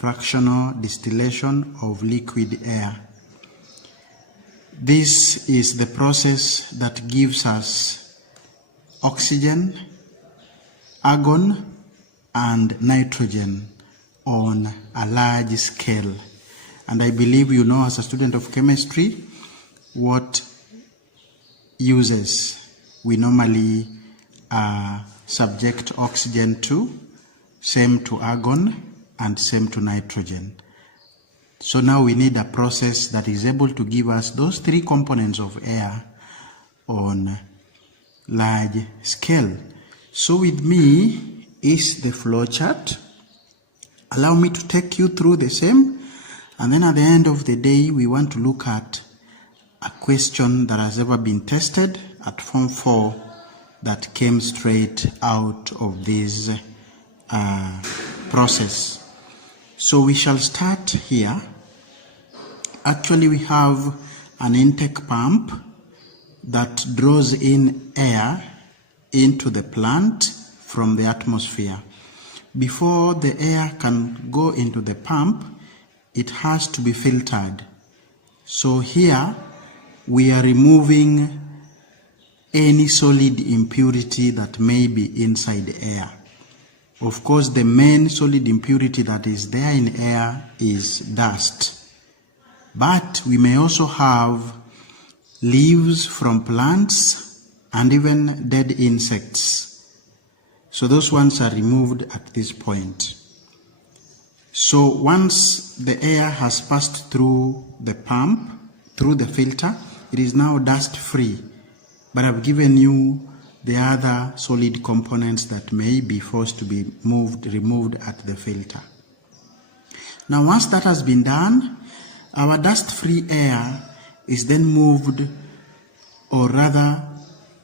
fractional distillation of liquid air. This is the process that gives us oxygen, argon, and nitrogen on a large scale. And I believe you know, as a student of chemistry, what uses we normally subject oxygen to, same to argon, and same to nitrogen. So now we need a process that is able to give us those three components of air on large scale. So with me is the flow chart. Allow me to take you through the same, and then at the end of the day we want to look at a question that has ever been tested at Form 4 that came straight out of this process. So we shall start here. Actually, we have an intake pump that draws in air into the plant from the atmosphere. Before the air can go into the pump, it has to be filtered. So here we are removing any solid impurity that may be inside the air. Of course, the main solid impurity that is there in air is dust. But we may also have leaves from plants and even dead insects. So those ones are removed at this point. So once the air has passed through the pump, through the filter, it is now dust free. But I've given you the other solid components that may be forced to be removed at the filter. Now once that has been done, our dust-free air is then moved, or rather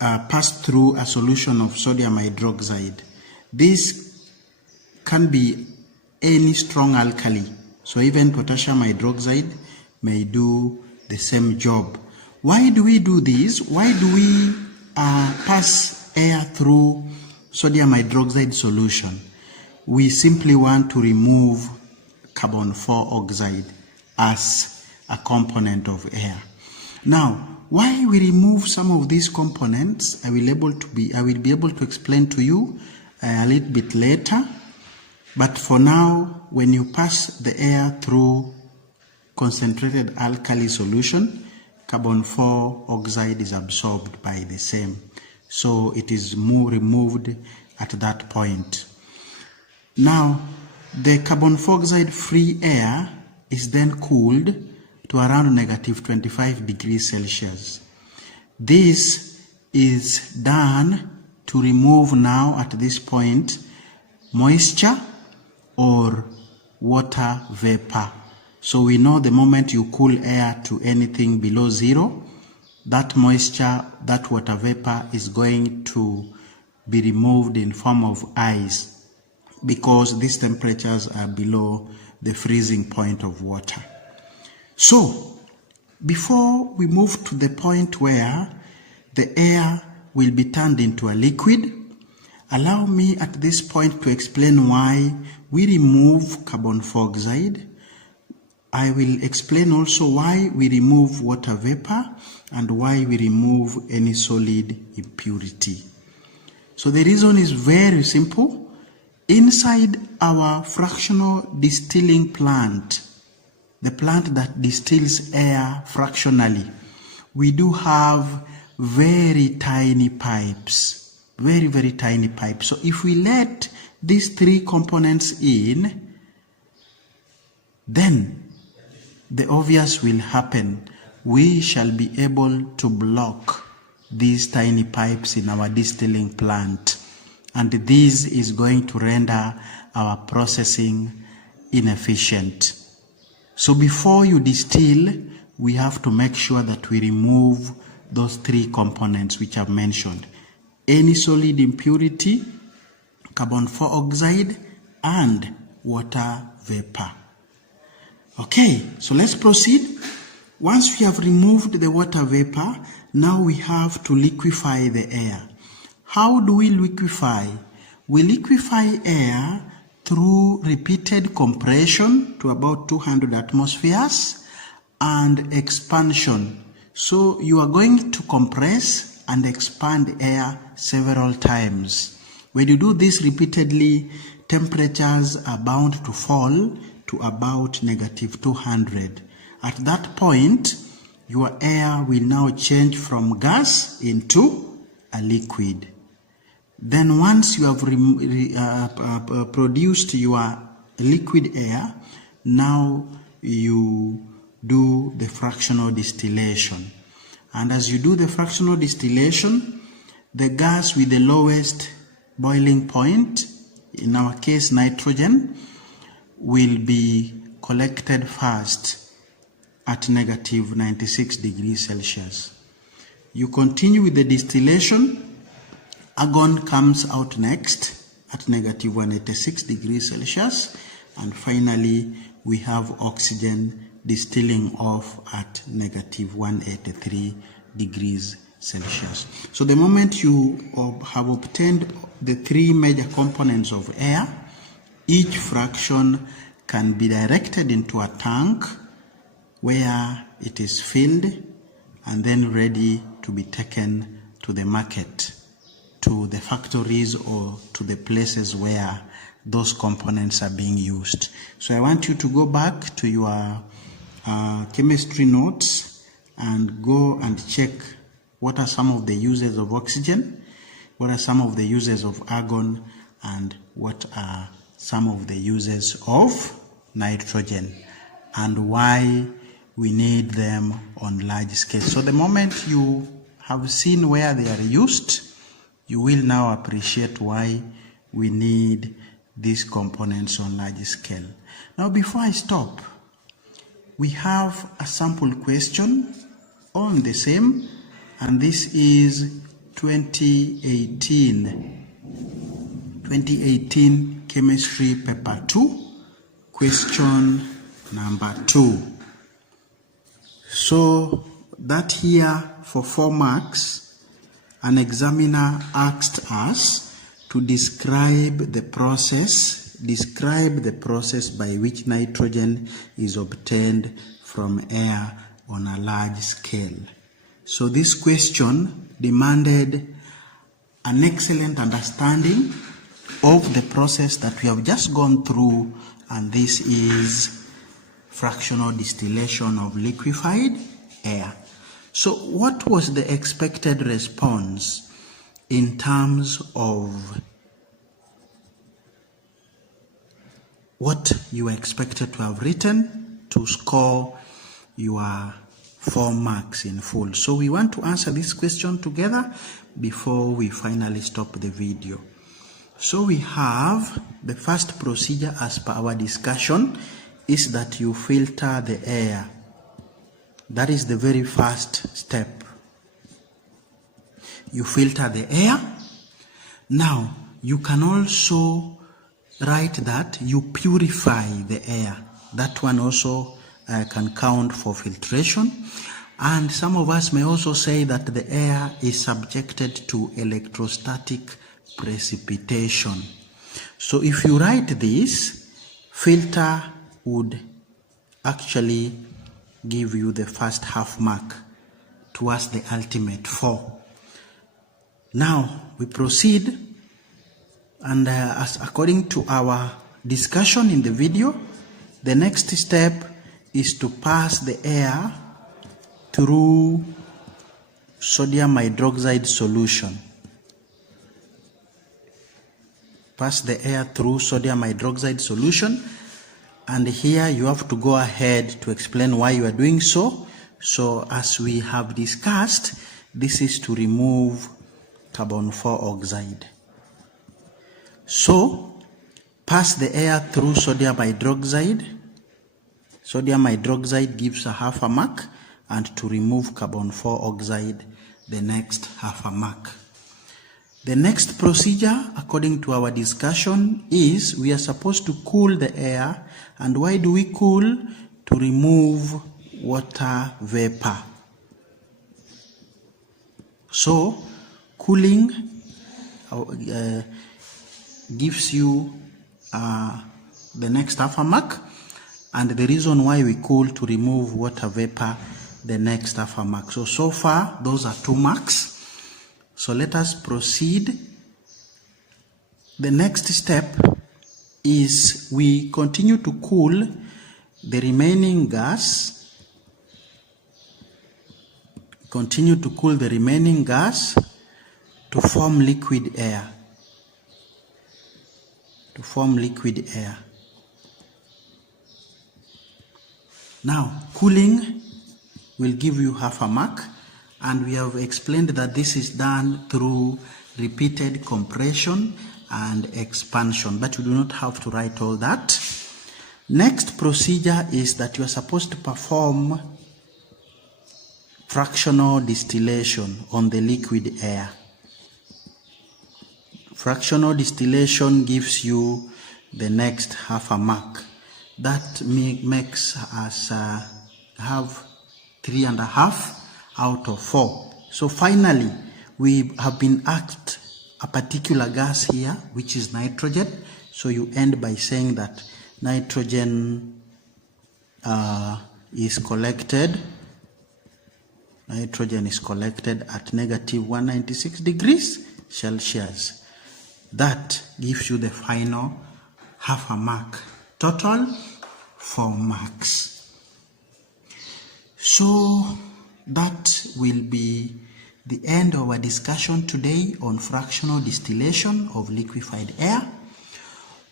passed through a solution of sodium hydroxide. This can be any strong alkali, so even potassium hydroxide may do the same job. Why do we do this? Why do we pass air through sodium hydroxide solution? We simply want to remove carbon 4 oxide as a component of air. Now, why we remove some of these components, I will be able to explain to you a little bit later. But for now, when you pass the air through concentrated alkali solution, carbon 4 oxide is absorbed by the same. So it is removed at that point. Now, the carbon 4 oxide free air is then cooled to around -25 degrees Celsius. This is done to remove now at this point moisture or water vapor. So we know the moment you cool air to anything below 0, that moisture, that water vapor is going to be removed in form of ice, because these temperatures are below the freezing point of water. So before we move to the point where the air will be turned into a liquid, allow me at this point to explain why we remove carbon 4 oxide. I will explain also why we remove water vapor and why we remove any solid impurity. So the reason is very simple. Inside our fractional distilling plant, the plant that distills air fractionally, we do have very tiny pipes, very, very tiny pipes. So if we let these three components in, then the obvious will happen. We shall be able to block these tiny pipes in our distilling plant, and this is going to render our processing inefficient. So before you distill, we have to make sure that we remove those three components which I've mentioned: any solid impurity, carbon 4 oxide, and water vapor. Okay, so let's proceed. Once we have removed the water vapor, now we have to liquefy the air. How do we liquefy? We liquefy air through repeated compression to about 200 atmospheres and expansion. So you are going to compress and expand air several times. When you do this repeatedly, temperatures are bound to fall to about -200. At that point, your air will now change from gas into a liquid. Then once you have produced your liquid air, now you do the fractional distillation. And as you do the fractional distillation, the gas with the lowest boiling point, in our case nitrogen, will be collected first at -96 degrees Celsius. You continue with the distillation. Argon comes out next at -186 degrees Celsius, and finally we have oxygen distilling off at -183 degrees Celsius. So the moment you have obtained the three major components of air, each fraction can be directed into a tank where it is filled and then ready to be taken to the market, to the factories, or to the places where those components are being used. So I want you to go back to your chemistry notes and go and check what are some of the uses of oxygen, what are some of the uses of argon, and what are some of the uses of nitrogen, and why we need them on large scale. So the moment you have seen where they are used, you will now appreciate why we need these components on large scale. Now, before I stop, we have a sample question on the same, and this is 2018 chemistry paper 2, question number 2. So that here, for 4 marks, an examiner asked us to describe the process by which nitrogen is obtained from air on a large scale. So this question demanded an excellent understanding of the process that we have just gone through, and this is fractional distillation of liquefied air. So what was the expected response in terms of what you were expected to have written to score your 4 marks in full? So we want to answer this question together before we finally stop the video. So we have the first procedure as per our discussion is that you filter the air. That is the very first step. You filter the air. Now, you can also write that you purify the air. That one also can count for filtration. And some of us may also say that the air is subjected to electrostatic precipitation. So if you write this, filter would actually give you the first half mark towards the ultimate 4. Now we proceed, and as according to our discussion in the video, the next step is to pass the air through sodium hydroxide solution. Pass the air through sodium hydroxide solution, and here you have to go ahead to explain why you are doing so. So as we have discussed, this is to remove carbon 4 oxide. So pass the air through sodium hydroxide. Sodium hydroxide gives a half a mark, and to remove carbon 4 oxide, the next half a mark. The next procedure, according to our discussion, is we are supposed to cool the air. And why do we cool? To remove water vapor. So cooling gives you the next half a mark, and the reason why we cool to remove water vapor the next half a mark. So far those are 2 marks. So let us proceed. The next step is we continue to cool the remaining gas. Continue to cool the remaining gas to form liquid air. Now, cooling will give you half a mark, and we have explained that this is done through repeated compression and expansion, but you do not have to write all that. Next procedure is that you are supposed to perform fractional distillation on the liquid air. Fractional distillation gives you the next half a mark. That makes us have 3.5 out of 4. So finally, we have been asked a particular gas here, which is nitrogen. So you end by saying that nitrogen is collected. Nitrogen is collected at -196 degrees Celsius. That gives you the final half a mark. Total 4 marks. So that will be the end of our discussion today on fractional distillation of liquefied air.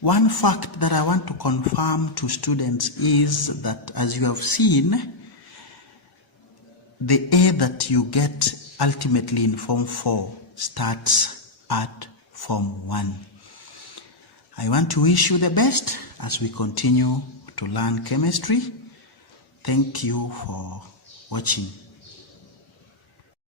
One fact that I want to confirm to students is that, as you have seen, the air that you get ultimately in Form 4 starts at Form 1. I want to wish you the best as we continue to learn chemistry. Thank you for watching.